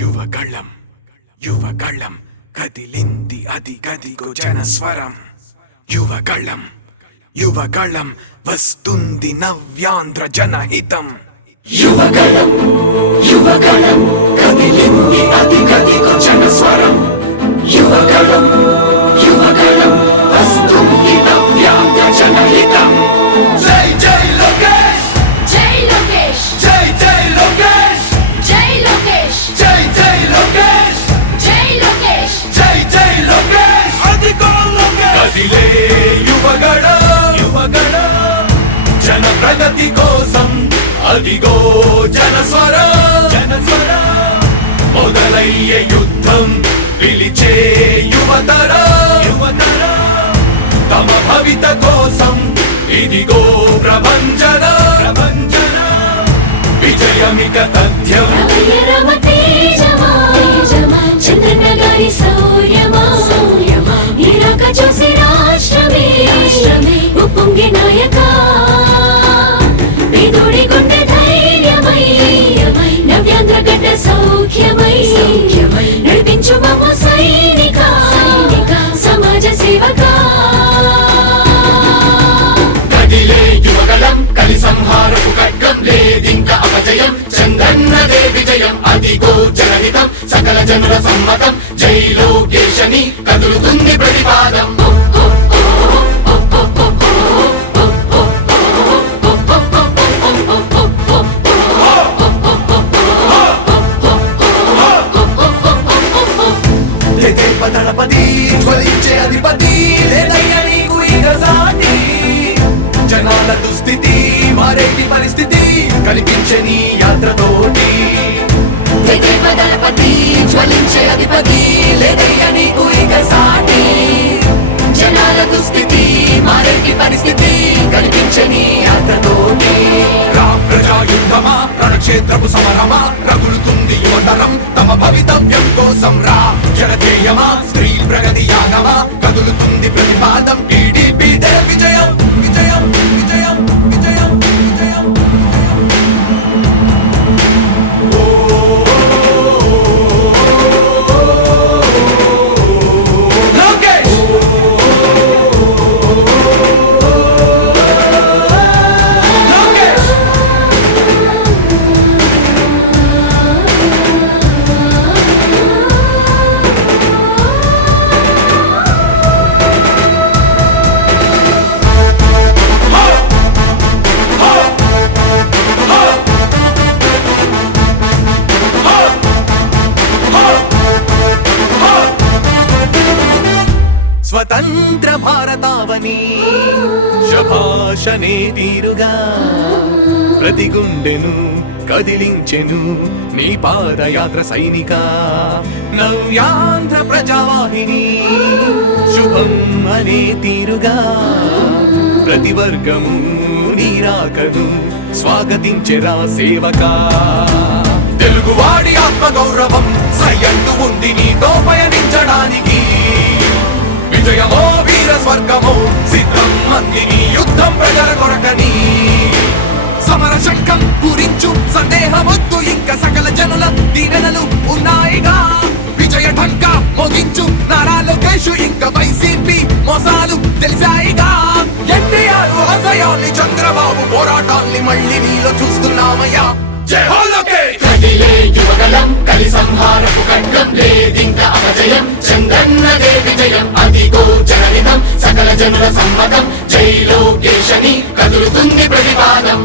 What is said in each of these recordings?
యువగళం యువగళం కదిలింది అది గదిగో జనస్వరం. యువగళం యువగళం వస్తుంది నవ్యాంధ్ర జనహితం. యువగళం యువగళం కదిలింది అది గదిగో జనస్వరం. యువగళం యువగళం వస్తుంది నవ్యాంధ్ర జనహితం. జై జై లోకేష్ జై లోకేష్ జై జై లోకేష్ జై లోకేష్ జై జై లోకేష్ జై లోకేష్ జై జై లోకేష్ అదిగో లోకేష్. కదిలే యువగళం యువగళం జన ప్రగతి కోసం అదిగో జనస్వరం. జనస్వరం మొదలయ్యే యుద్ధం పిలిచే యువతరం. యువతరం తమ భవిత కోసం ఇదిగో ప్రభంజనం. ప్రభంజనం విజయమిక తథ్యం. రమయ రమ తేజమా చంద్రన్న గారి శౌర్యమా నీరాక చూసి రాష్ట్రమే ఉప్పొంగే నాయక పేదోడి గుండె ధైర్యమై నవ్యాంధ్ర గడ్డ సౌఖ్యమై నడిపించు మమ్మ సైనిక సమాజ సేవక. కదిలే యువగళం కలి సంహారపు ఖడ్గం లేదింక అపజయం. చంద్రన్నదే విజయం అదిగో జనహితం సకల జనుల సమ్మతం. జై లోకేశని కదులుతుంది ప్రతిపాదం. దళపతి జ్వలించే అధిపతి లేదయ్య నీకు ఇక సాటి. జనాల దుస్థితి మారేటి పరిస్థితి కనిపించే నీ యాత్రతోటి. దళపతి జ్వలించే అధిపతి లేదయ్య నీకు ఇక సాటి. జనాల దుస్థితి మారేటి పరిస్థితి కనిపించే నీ యాత్రతోటి. ప్రజాయుద్ధమా రణక్షేత్రపు సమరమా రగులుతుంది యువతరం తమ భవితవ్యం కోసం. రా జనజేయమా స్త్రీ ప్రగతి యాగమా కదులుతుంది ప్రతిపాదం. టీడీపీ విజయం విజయం విజయం విజయం విజయం. లోకేష్ స్వతంత్ర భారతావని శభాషనే తీరుగా ప్రతి గుండెను కదిలించెను నీ పాదయాత్ర సైనిక. నవ్యాంధ్ర ప్రజావాహిని శుభం అనే తీరుగా ప్రతి వర్గము నీరాకను స్వాగతించెరా సేవక. తెలుగువాడి ఆత్మగౌరవం సయ్యంటూ ఉంది నీతో పయనించడానికి. విజయమో వీర స్వర్గమో సిద్ధం మందిని యుద్ధం ప్రజల కొరకని. సమర శంఖం పూరించు సందేహమొద్దు ఇంక సకల జనుల దీవెనలు ఉన్నాయిగా. విజయ ఢంక మోగించు నారా లోకేష్ ఇంక వైసీపీ మోసాలు తెలిసాయిగా. ఎన్టీఆర్ ఆశయాల్ని చంద్రబాబు పోరాటాల్ని మళ్ళీ నీలో చూస్తున్నామయ్యా. జై హో లోకేష్. కదిలే యువగళం కలి సంహారపు ఖడ్గం లేదింక అపజయం. చంద్రన్నదే విజయం అదిగో జనహితం సకల జనుల సమ్మతం. జై లోకేశని కదులుతుంది ప్రతిపాదం.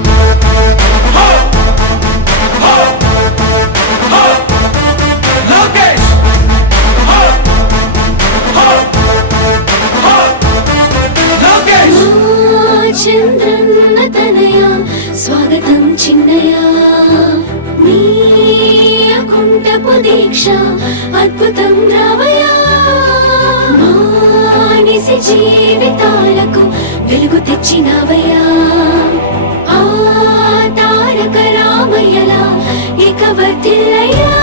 లోకేష్ లోకేష్ చంద్రన్న తనయ స్వాగతం చిన్నయ నీ అకుంఠపు దీక్ష అద్భుతం రావయ. మానిసి జీవితాలకు వెలుగు తెచ్చినవయ్యా. ఆ తారక రామయ్యలా ఇక వర్ధిల్లయ్యా.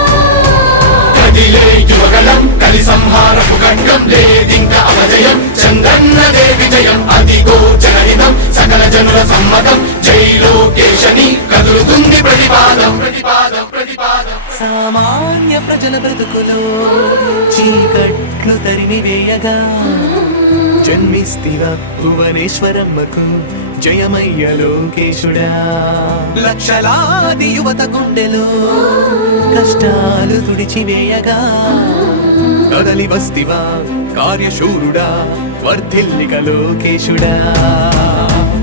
కదిలే యువగళం కలి సంహారపు ఖడ్గం లేదింక అపజయం. చంద్రన్నదే విజయం అదిగో జనహితం సకల జనుల సమ్మతం. జై లోకేశని కదులుతుంది ప్రతిపాదం. ప్రతిపాదం ప్రతిపాదం. సామాన్య ప్రజల బ్రతుకులో చీకట్లు తరిమి వేయగా జన్మిస్తివా భువనేశ్వరమ్మకు జయమయ్య లోకేశుడా. లక్షలాది యువత గుండెలో కష్టాలు తుడిచివేయగా కదలి వస్తివా కార్యశూరుడా వర్ధిల్లిక లోకేశుడా.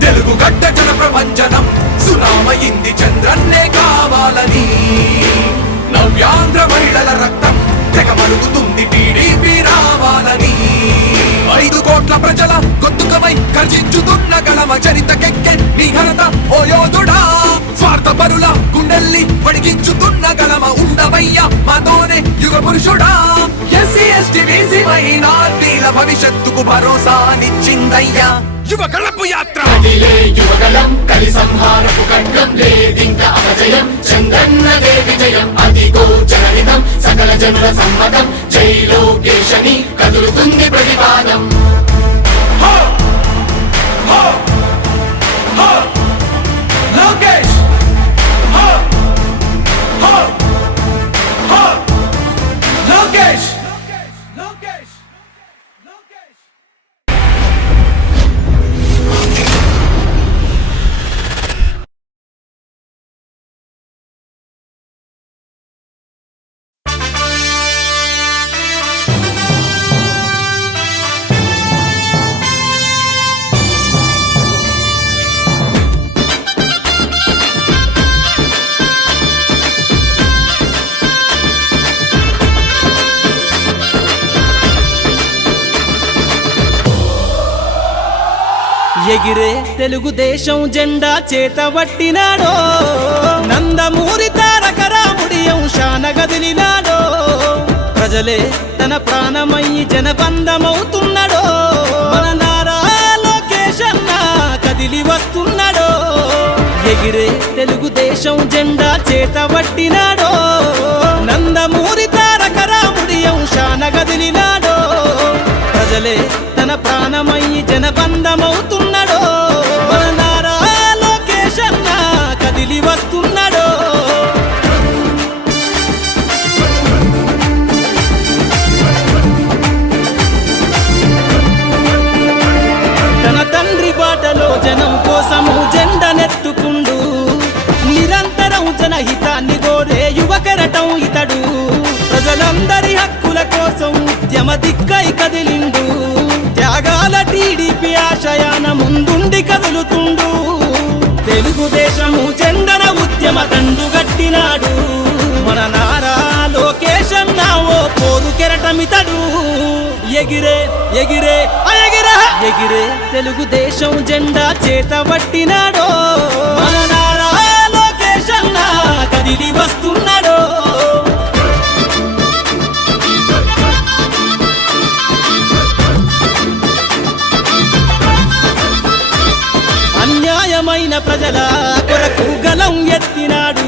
తెలుగు గడ్డ జన ప్రపంచనం సునామయింది చంద్రన్నే కావాలని నవ్యాంధ్ర మహిళల రక్తం తెగమరుగుతుంది టీడీపీ రావాలని 5 కోట్ల ప్రజల గొంతుకమై గర్జించుతున్న గళమ చరితకెక్కె నీ ఘనత ఓ యోధుడా. స్వార్థ పరుల గుండెల్ని వడిగించుతున్న గళమ ఉండవయ్య మాతోనే యుగ పురుషుడా. ఎస్సీ ఎస్టీ బీసీ మైనార్టీల భవిష్యత్తుకు భరోసానిచ్చిందయ్యా యువ గళపు యాత్ర. కదిలే యువగలం కలి సంహారపు ఖడ్గం లేదింక అపజయం చంద్రన్నదే విజయం అదిగో జనహితం సకల జనుల సమ్మతం జై లోకేశని కదులుతుంది ప్రతిపాదం. హో! హో! హో! లోకేష్! హో! హో! హో! లోకేష్! లోకేష్! లోకేష్! ఎగిరే తెలుగుదేశం జెండా చేతబట్టినాడో నందమూరి తారక రాముడి అంశాన గదిలినాడో ప్రజలే తన ప్రాణమయ్యి జనబంధమవుతున్నాడో మన నారా లోకేష్ అన్న కదిలి వస్తున్నాడో ఎగిరే తెలుగుదేశం జెండా చేతబట్టినాడో నందమూరి తారక రాముడి అంశాన గదిలినాడో ప్రజలే తన ప్రాణమయ్యి జనబంధమవుతున్నాడో మన నారా లోకేష్ అన్న కదిలి వస్తున్నాడో తన తండ్రి బాటలో జనం కోసము జెండనెత్తుకుండు నిరంతరం జనహితాన్ని కోరే యువకరటం ఇతడు ప్రజలందరి హక్కుల కోసం ఉద్యమ దిక్కై కదిలిండు త్యాగాల టీడీపీ ఆశయాన ముందుండి కదులుతుండు తెలుగుదేశము జెండన ఉద్యమ దండు గట్టినాడు మన నారా లోకేష్ అన్న ఓ పోరు కెరటమితడు ఎగిరే ఎగిరే ఎగిరే ఎగిరే తెలుగుదేశం జెండా చేతబట్టినాడో మన నారా లోకేష్ అన్న కదిలి వస్తున్నాడో అన్యాయమైన ప్రజల కొరకు గలం ఎత్తినాడు